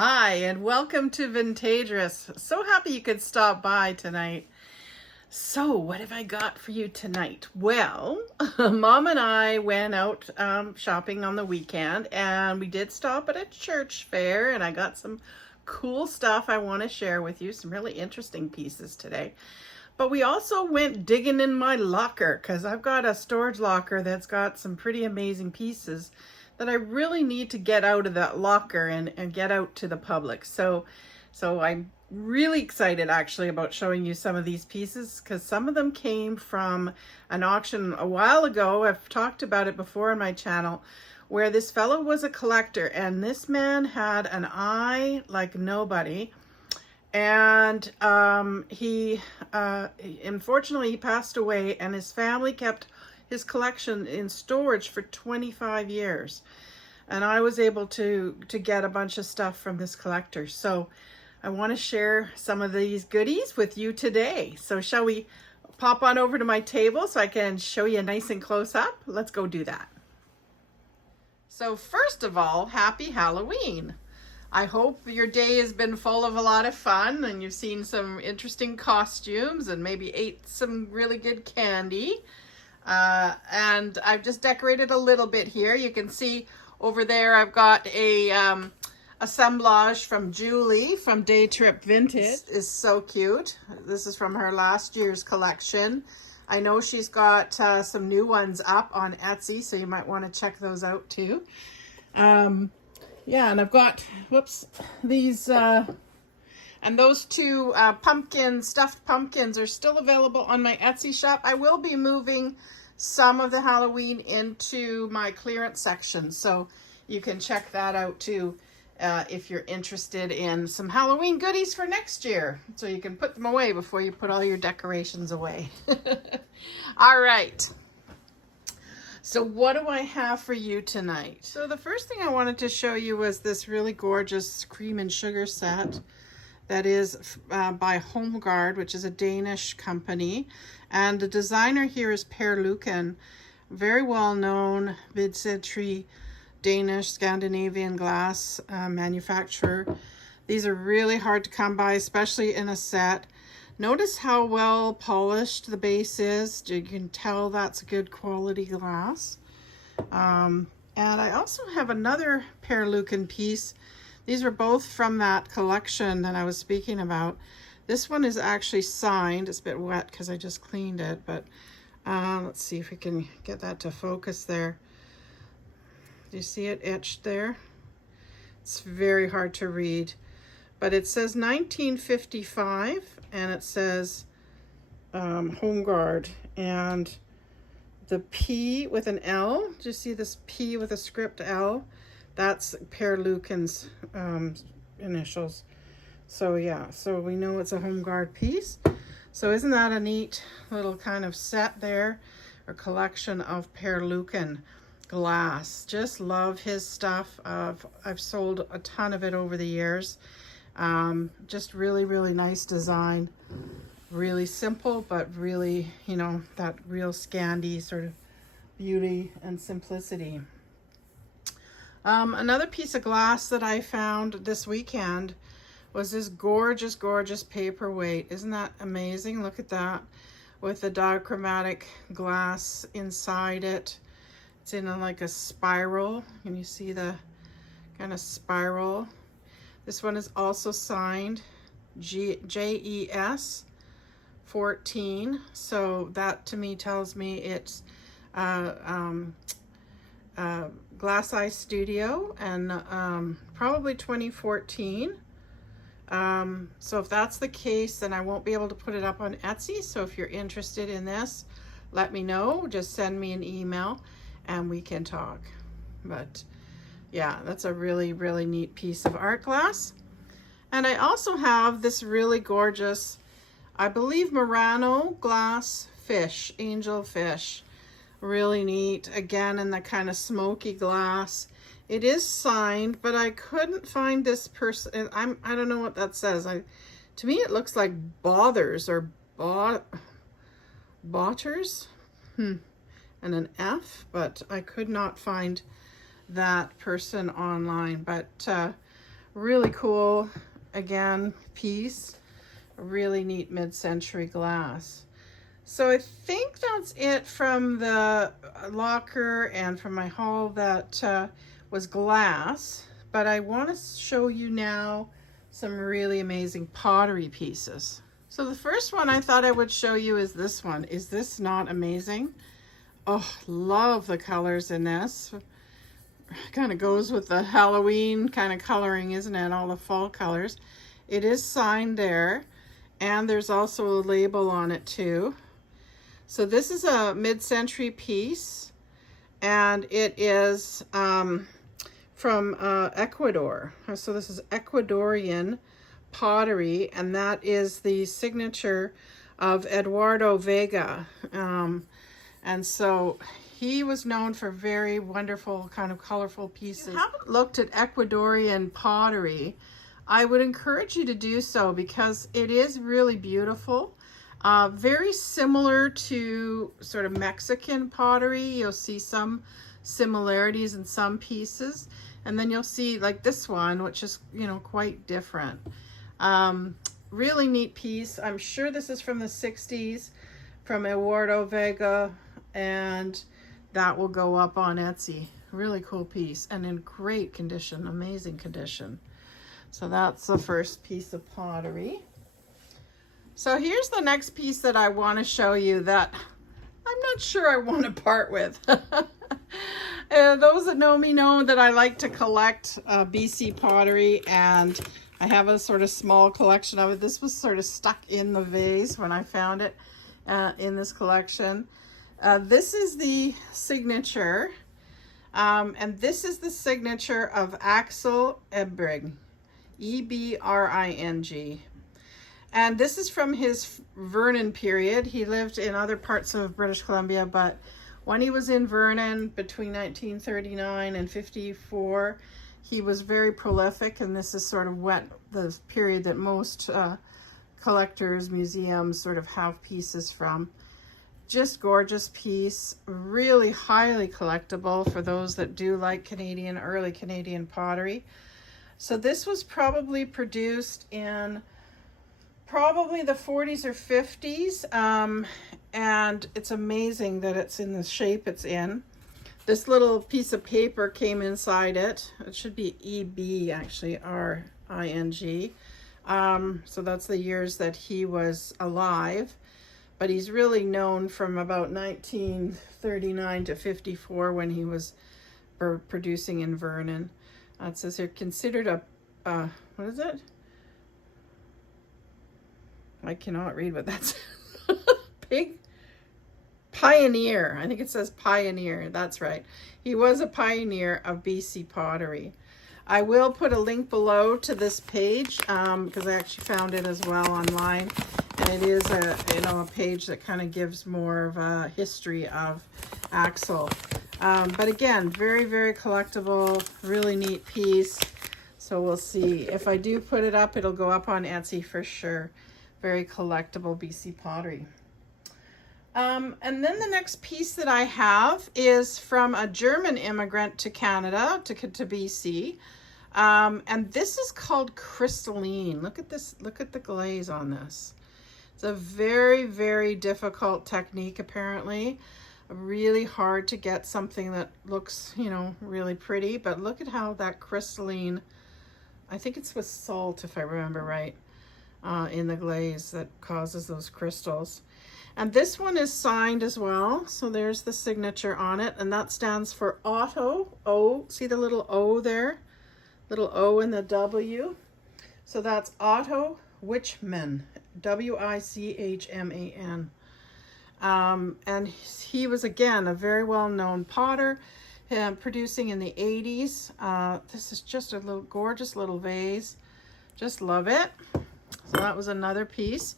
Hi, and welcome to Vintageous. So happy you could stop by tonight. So, what have I got for you tonight? Well, Mom and I went out shopping on the weekend, and we did stop at a church fair, and I got some cool stuff I want to share with you, some really interesting pieces today. But we also went digging in my locker because I've got a storage locker that's got some pretty amazing pieces that I really need to get out of that locker and get out to the public. So I'm really excited actually about showing you some of these pieces because some of them came from an auction a while ago. I've talked about it before on my channel, where this fellow was a collector, and this man had an eye like nobody. And he unfortunately he passed away, and his family kept his collection in storage for 25 years. And I was able to get a bunch of stuff from this collector. So I want to share some of these goodies with you today. So shall we pop on over to my table so I can show you nice and close up? Let's go do that. So first of all, happy Halloween. I hope your day has been full of a lot of fun and you've seen some interesting costumes and maybe ate some really good candy. And I've just decorated a little bit here. You can see over there I've got a assemblage from Julie from Day Trip Vintage. This is so cute. This is from her last year's collection. I know she's got some new ones up on Etsy, so you might want to check those out too. Yeah, and I've got, these, and those two stuffed pumpkins are still available on my Etsy shop. I will be moving some of the Halloween into my clearance section, so you can check that out too if you're interested in some Halloween goodies for next year, so you can put them away before you put all your decorations away. All right. So what do I have for you tonight? So the first thing I wanted to show you was this really gorgeous cream and sugar set that is by HomeGuard, which is a Danish company. And the designer here is Per Luken, very well known mid-century Danish Scandinavian glass manufacturer. These are really hard to come by, especially in a set. Notice how well polished the base is. You can tell that's good quality glass. And I also have another Per Luken piece. These are both from that collection that I was speaking about. This one is actually signed. It's a bit wet because I just cleaned it, but let's see if we can get that to focus there. Do you see it etched there? It's very hard to read, but it says 1955. And it says HomeGuard, and the P with an L, do you see this P with a script L? That's Per Luken's initials. So yeah, so we know it's a HomeGuard piece. So isn't that a neat little kind of set there, or collection of Per Luken glass? Just love his stuff. I've sold a ton of it over the years. Just really, really nice design. Really simple, but really, you know, that real Scandi sort of beauty and simplicity. Another piece of glass that I found this weekend was this gorgeous, gorgeous paperweight. Isn't that amazing? Look at that, with the dichromatic glass inside it. It's in like a spiral. Can you see the kind of spiral? This one is also signed JES 14. So that to me tells me it's Glass Eye Studio, and probably 2014. So if that's the case, then I won't be able to put it up on Etsy. So if you're interested in this, let me know. Just send me an email and we can talk. But yeah, that's a really, really neat piece of art glass. And I also have this really gorgeous, I believe, Murano glass fish, angel fish. Really neat. Again, in the kind of smoky glass. It is signed, but I couldn't find this person. I don't know what that says. To me, it looks like bothers or botters. And an F, but I could not find that person online. But Really cool, again, piece. A really neat mid-century glass. So I think that's it from the locker and from my haul that was glass. But I want to show you now some really amazing pottery pieces. So the first one I thought I would show you is this one. Is this not amazing? Oh, love the colors in this. Kind of goes with the Halloween kind of coloring, isn't it? All the fall colors. It is signed there, and there's also a label on it too. So this is a mid-century piece, and it is from Ecuador. So this is Ecuadorian pottery, and that is the signature of Eduardo Vega. And so he was known for very wonderful, kind of colorful pieces. If you haven't looked at Ecuadorian pottery, I would encourage you to do so because it is really beautiful. Very similar to sort of Mexican pottery. You'll see some similarities in some pieces. And then you'll see like this one, which is, you know, quite different. Really neat piece. I'm sure this is from the 60s from Eduardo Vega, and that will go up on Etsy. Really cool piece and in great condition, amazing condition. So that's the first piece of pottery. So here's the next piece that I want to show you that I'm not sure I want to part with. Those that know me know that I like to collect BC pottery, and I have a sort of small collection of it. This was sort of stuck in the vase when I found it in this collection. This is the signature, and this is the signature of Axel Ebring, E-B-R-I-N-G. And this is from his Vernon period. He lived in other parts of British Columbia, but when he was in Vernon between 1939 and 54, he was very prolific, and this is sort of the period that most collectors, museums sort of have pieces from. Just gorgeous piece, really highly collectible for those that do like early Canadian pottery. So this was probably produced in probably the 40s or 50s, and it's amazing that it's in the shape it's in. This little piece of paper came inside it. It should be EB, actually, R-I-N-G. So that's the years that he was alive, but he's really known from about 1939 to 54 when he was producing in Vernon. It says here, considered a, what is it? I cannot read what that's. Pioneer. I think it says pioneer. That's right. He was a pioneer of BC pottery. I will put a link below to this page because I actually found it as well online, and it is a page that kind of gives more of a history of Axel. But again, very, very collectible, really neat piece. So we'll see. If I do put it up, it'll go up on Etsy for sure. Very collectible BC pottery. And then the next piece that I have is from a German immigrant to Canada, to BC. And this is called crystalline. Look at this. Look at the glaze on this. It's a very, very difficult technique, apparently. Really hard to get something that looks, you know, really pretty. But look at how that crystalline, I think it's with salt, if I remember right, in the glaze that causes those crystals. And this one is signed as well. So there's the signature on it, and that stands for Otto. O, see the little O there? Little O and the W. So that's Otto Wichmann, W-I-C-H-M-A-N. And he was, again, a very well-known potter, producing in the 80s. This is just a little gorgeous little vase. Just love it. So that was another piece.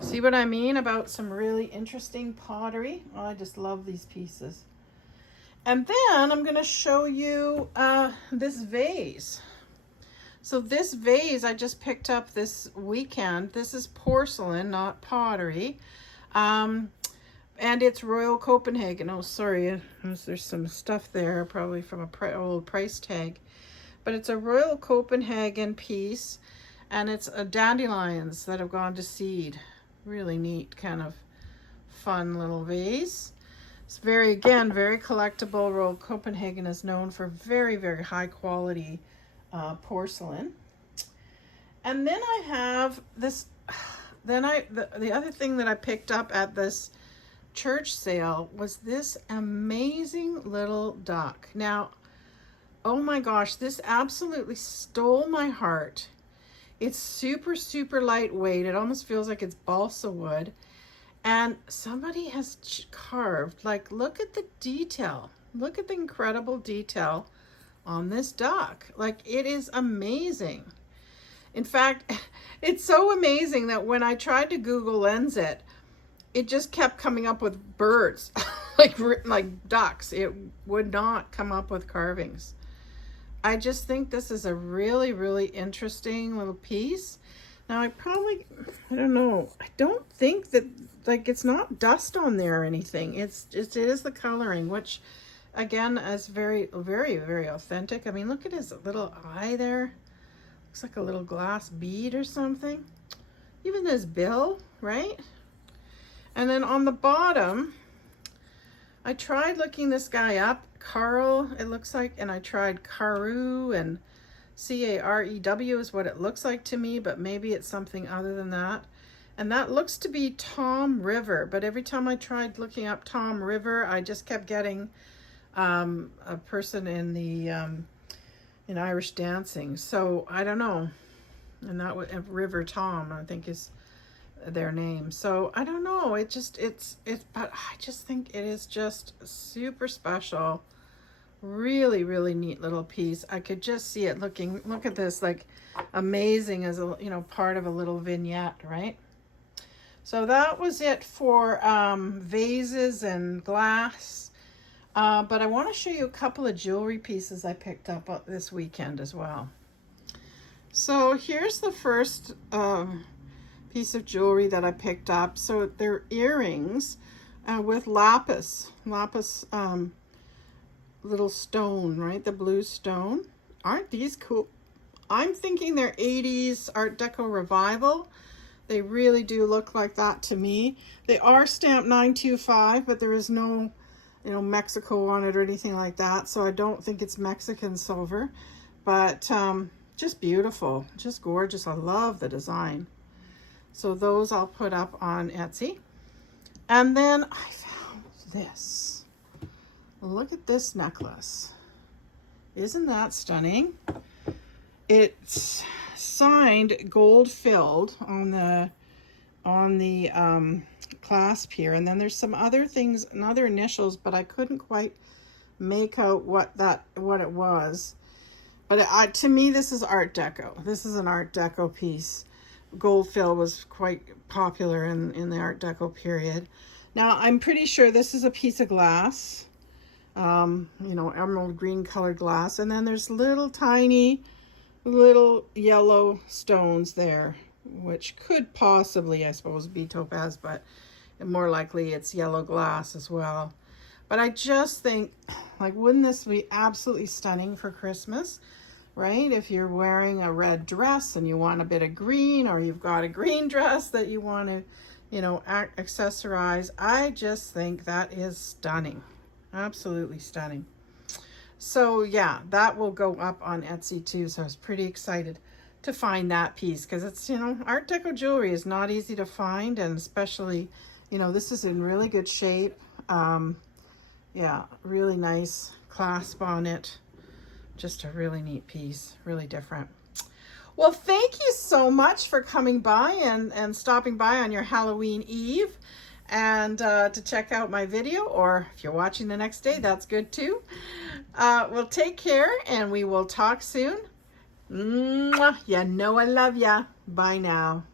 See what I mean about some really interesting pottery? Oh, I just love these pieces. And then I'm going to show you this vase. So this vase I just picked up this weekend. This is porcelain, not pottery. And it's Royal Copenhagen. Oh, sorry, there's some stuff there, probably from a old price tag. but it's a Royal Copenhagen piece, and it's a dandelions that have gone to seed. Really neat, kind of fun little vase. It's very, again, very collectible. Royal Copenhagen is known for very, very high quality porcelain. And then I have this, the other thing that I picked up at this church sale was this amazing little duck. Now, oh my gosh, this absolutely stole my heart. It's super, super lightweight. It almost feels like it's balsa wood. And somebody has carved, like, look at the detail. Look at the incredible detail on this duck. Like, it is amazing. In fact, it's so amazing that when I tried to Google Lens it, it just kept coming up with birds, like ducks. It would not come up with carvings. I just think this is a really, really interesting little piece. Now I don't know. I don't think that, like, it's not dust on there or anything. It is the coloring, which again is very, very, very authentic. I mean, look at his little eye there. Looks like a little glass bead or something. Even his bill, right? And then on the bottom, I tried looking this guy up. Carl, it looks like, and I tried Carew, and Carew is what it looks like to me, but maybe it's something other than that. And that looks to be Tom River, but every time I tried looking up Tom River, I just kept getting a person in the in Irish dancing. So I don't know. And that was River Tom, I think, is their name. So I don't know. But I just think it is just super special. Really, really neat little piece. I could just see it looking, look at this, like amazing as a, part of a little vignette, right? So that was it for vases and glass. But I want to show you a couple of jewelry pieces I picked up this weekend as well. So here's the first piece of jewelry that I picked up. So they're earrings with lapis little stone, right? The blue stone. Aren't these cool? I'm thinking they're 80s Art Deco revival. They really do look like that to me. They are stamped 925, but there is no, Mexico on it or anything like that. So I don't think it's Mexican silver, but just beautiful, just gorgeous. I love the design. So those I'll put up on Etsy. And then I found this. Look at this necklace. Isn't that stunning? It's signed gold filled on the clasp here, and then there's some other things and other initials, but I couldn't quite make out what it was. But to me, this is Art Deco. This is an Art Deco piece. Gold fill was quite popular in the Art Deco period. Now I'm pretty sure this is a piece of glass. Emerald green colored glass, and then there's tiny little yellow stones there, which could possibly, I suppose, be topaz, but more likely it's yellow glass as well. But I just think, like, wouldn't this be absolutely stunning for Christmas, right? If you're wearing a red dress and you want a bit of green, or you've got a green dress that you want to, accessorize, I just think that is stunning. Absolutely stunning. So yeah, that will go up on Etsy too. So I was pretty excited to find that piece, because it's, Art Deco jewelry is not easy to find, and especially, this is in really good shape. Yeah, really nice clasp on it. Just a really neat piece, really different. Well, thank you so much for coming by and stopping by on your Halloween Eve. And to check out my video, or if you're watching the next day, that's good too. Well, take care, and we will talk soon. Mwah. I love ya. Bye now.